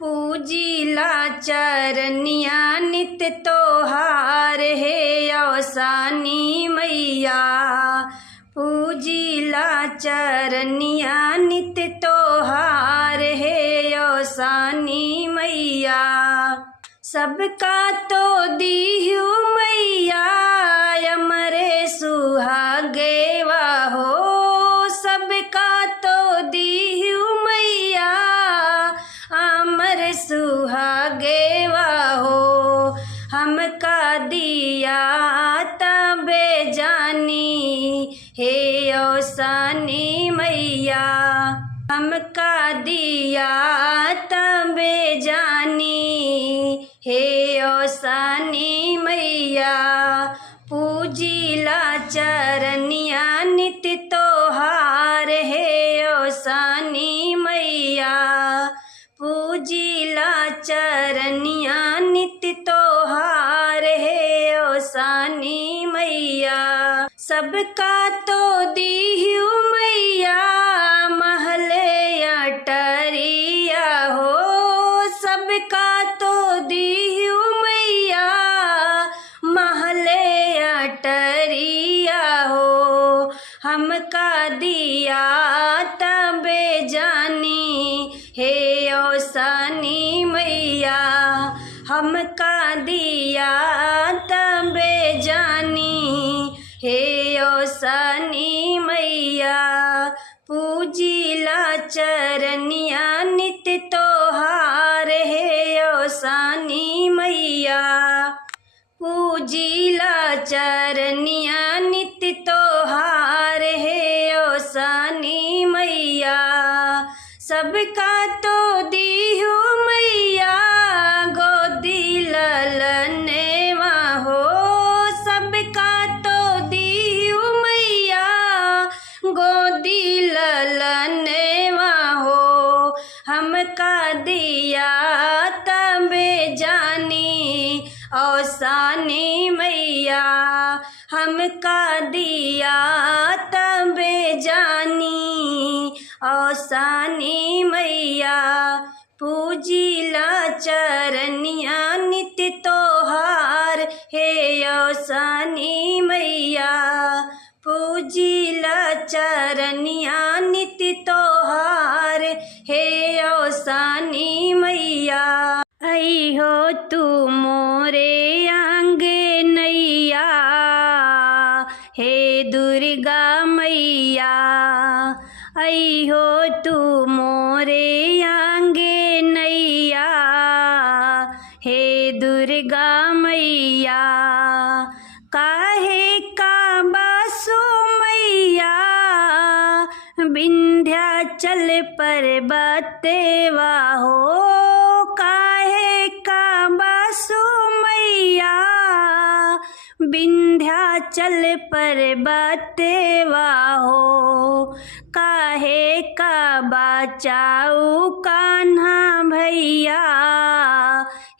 पूजिला चरनिया नित्य तोहार हे अवसानी मैया। पूजिला चरनिया नित्य तोहार हे अवसानी मैया। सबका तो दीहु मैया अमरे सुहागेवा हो। सबका तो दीहु मैया अमर सुहागेवा हो। हमका दिया तबे जानी हे अवसानी मैया। हमका दिया तबे जानी हे अवसानी मैया। पूजिला चरनिया नित्य तोहार हे अवसानी मैया। पूजिला चरनिया नित्य तोहार हे अवसानी मैया। सबका तो दीहु मैया महले अटरिया हो। सबका तो दीहु मैया महले अटरिया हो। हमका दिया तबे जानी हे अवसानी मैया। हमका दिया तबे जानी हे अवसानी मैया। पूजिला चरनिया नित्य तोहार हे अवसानी मैया। पूजिला चरनिया नित्य तोहार हे अवसानी मैया। सबका तो दीहु मैया गोदी ललनेवा हो। सबका तो दीहु मैया गोदी ललनेवा हो। हमका दिया तबे जानी अवसानी मैया। हमका दिया तबे जानी अवसानी मैया। पूजिला चरनिया नित्य तोहार हे अवसानी मैया। पूजिला चरनिया नित्य तोहार हे अवसानी मैया। आई हो तू मोरे आंगे नैया हे दुर्गा मैया। आई हो तू मोरे आंगे नैया हे दुर्गा मैया। काहे का बासु मैया विंध्याचल पर्वतेवा हो। काहे का बासु मैया विंध्याचल पर्वतेवा हो। काहे का बचाऊ कान्हा भैया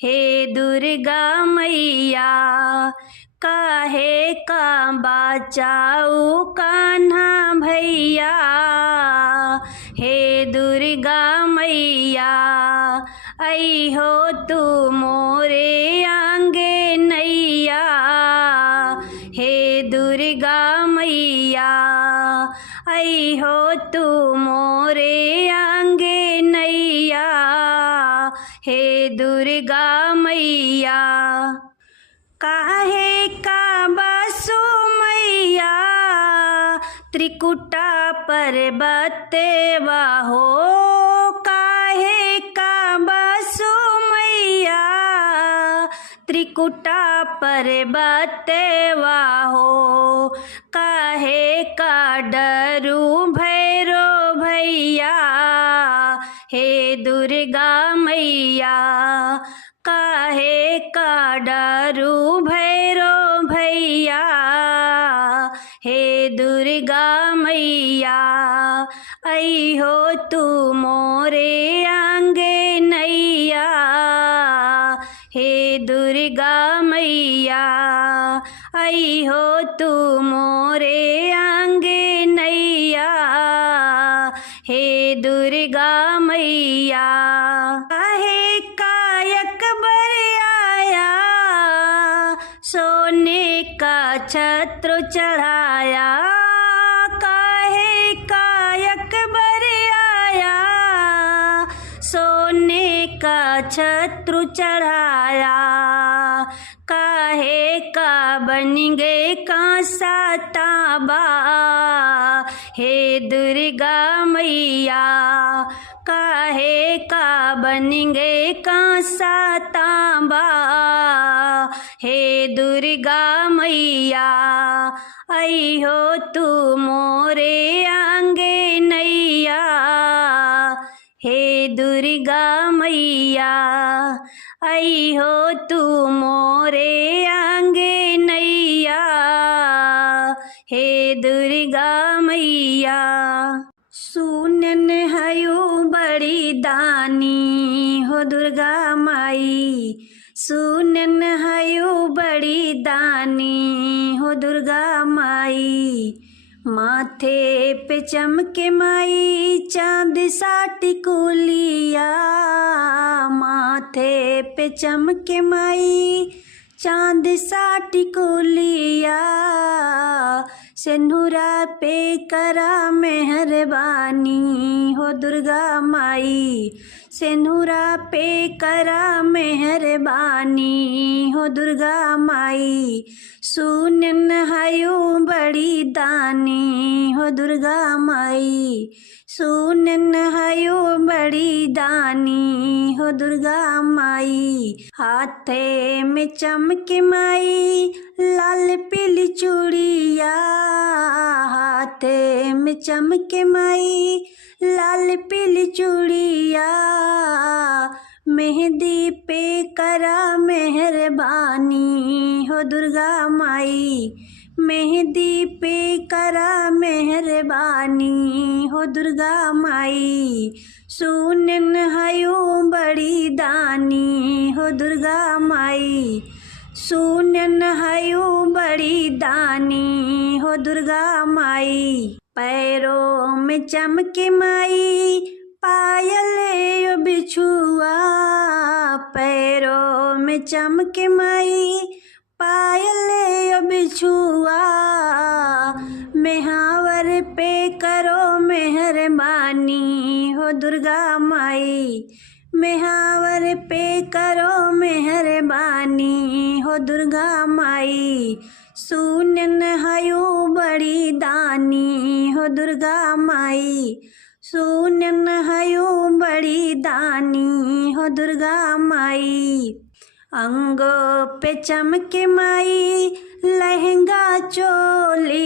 हे दुर्गा मैया। काहे का बचाऊ कान्हा भैया हे दुर्गा मैया। आई हो तू मोरे आंगे नैया हे दुर्गा मैया। आई हो तू मोरे आंगे नैया हे दुर्गा मैया। काहे का बासु मैया त्रिकुटा पर्वतेवा हो। काहे का बासु मैया त्रिकुटा पर्वतेवा हो। काहे का डरू भैरो भैया हे दुर्गा मैया। काहे का डरू भैरो भैया हे दुर्गा मैया। आई हो तू मोरे आंगे नैया हे दुर्गा मैया। आई हो तू मोरे आंगे नैया हे दुर्गा मैया। काहे छत्र चढ़ाया, काहे का अकबर आया, सोने का छत्र चढ़ाया, काहे का बन गए कांसा तांबा, हे दुर्गा मैया, काहे का बन गए कांसा तांबा, हे दुर्गा मैया, आई हो तू मोरे आंगे नैया, हे दुर्गा मैया, आई हो तू मोरे आंगे नैया, हे दुर्गा मैया। सुनन हयो बड़ी दानी हो दुर्गा माई, सुनन हयो बड़ी दानी हो दुर्गा माई, माथे पे चमके माई चांद सा टिकुलिया, माथे पे चमके माई चांद सा टिकुलिया, सिंदूरा पे करा मेहरबानी हो दुर्गा माई, सिंदूरा पे करा मेहरबानी हो दुर्गा माई, सुनन हयो बड़ी दानी हो दुर्गा माई, सुनन हयो बड़ी दानी हो दुर्गा माई, हाथे में चमके माई लाल पीली चूड़िया, हाथे में चमके माई लाल पीली चूड़िया, मेहंदी पे करा मेहरबानी हो दुर्गा माई, मेहंदी पे करा मेहरबानी हो दुर्गा माई, सुनन हयो बड़ी दानी हो दुर्गा माई, सुनन हयो बड़ी दानी हो दुर्गा माई, पैरों में चमके माई पायल बिछुआ, पैरों में चमके माई पायल बिछुआ, मेहावर पे करो मेहरबानी हो दुर्गा माई, मेहावर पे करो मेहरबानी हो दुर्गा माई, सुनन हयो बड़ी दानी हो दुर्गा माई, सुनन हयो बड़ी दानी हो दुर्गा माई, अंगों पे चमके माई लहंगा चोली,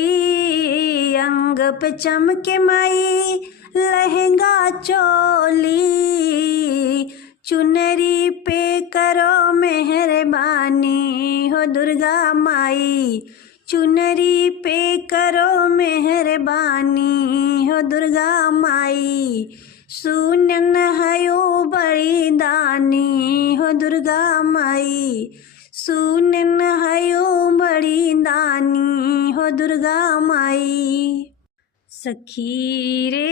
अंग पे चमके माई लहंगा चोली, चुनरी पे करो मेहरबानी हो दुर्गा माई, चुनरी पे करो मेहरबानी हो दुर्गा माई, सुनन हयो बड़ी दानी हो दुर्गा माई, सुनन हयो बड़ी दानी हो दुर्गा माई। सखी रे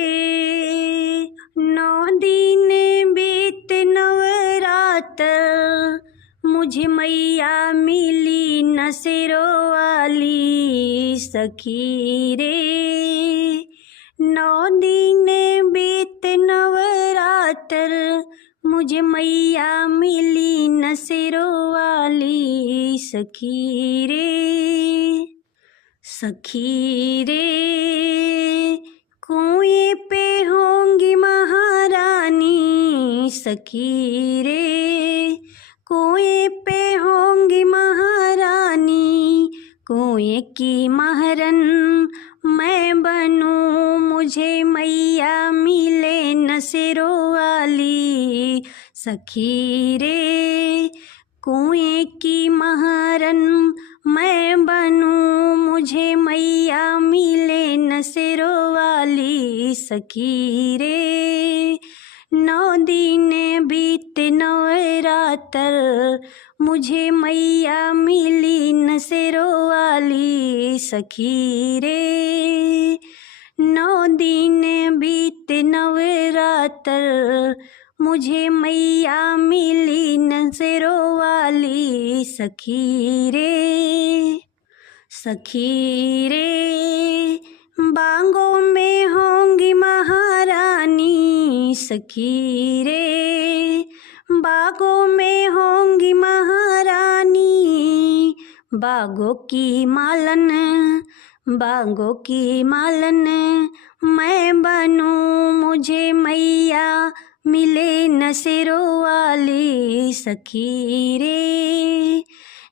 9 दिन बीत नवरात्र, मुझे मैया मिली न सिरों वाली, सखी रे 9 दिन बीत नवरात्र, मुझे मैया मिली न सिरों वाली, सखी रे, सखी रे कुएं पे होंगी महारानी, सखी रे कुएं पे होंगी महारानी, कुएं की महरन मैं बनूं, मुझे मैया मिले न सिरों वाली, सखी रे कुएं की महरन मैं बनूं, मुझे मैया मिले न सिरों वाली, सखी रे 9 दिन बीत नवरात्र, मुझे मैया मिली न सिरों वाली, सखी रे 9 दिन बीत नवरात्र, मुझे मैया मिली न सिरों वाली, सखी रे, सखी रे बागों में होंगी महारानी, सखी रे बागों में होंगी महारानी। बागों की मालन, बागों की मालन मैं बनूं, मुझे मैया मिले न सिरों वाली। सखी रे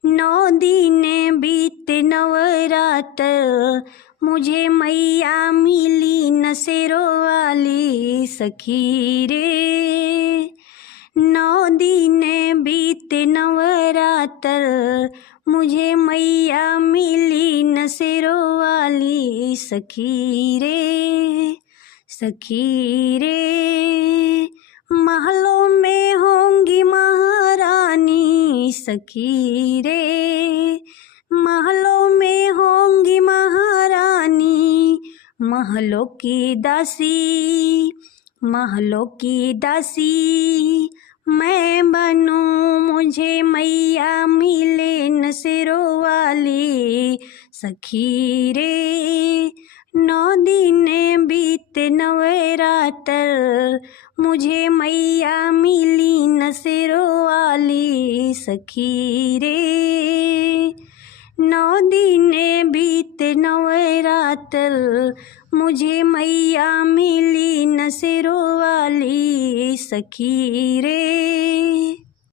9 दिन बीते नवरात्र, मुझे मैया मिली न सिरों वाली। सखी रे 9 दिन बीते नवरात्र, मुझे मैया मिली न सिरों वाली। सखी रे, सखी रे महलों में होंगी महारानी, सखी रे महलों में होंगी महारानी। महलों की दासी, महलों की दासी मैं बनूं, मुझे मैया मिले न सिरों वाली। सखी रे 9 दिन बीते नवरात्र, मुझे मैया मिली न सिरों वाली। सखी रे 9 दिन बीते नवरात्र, मुझे मैया मिली न सिरों वाली। सखी रे।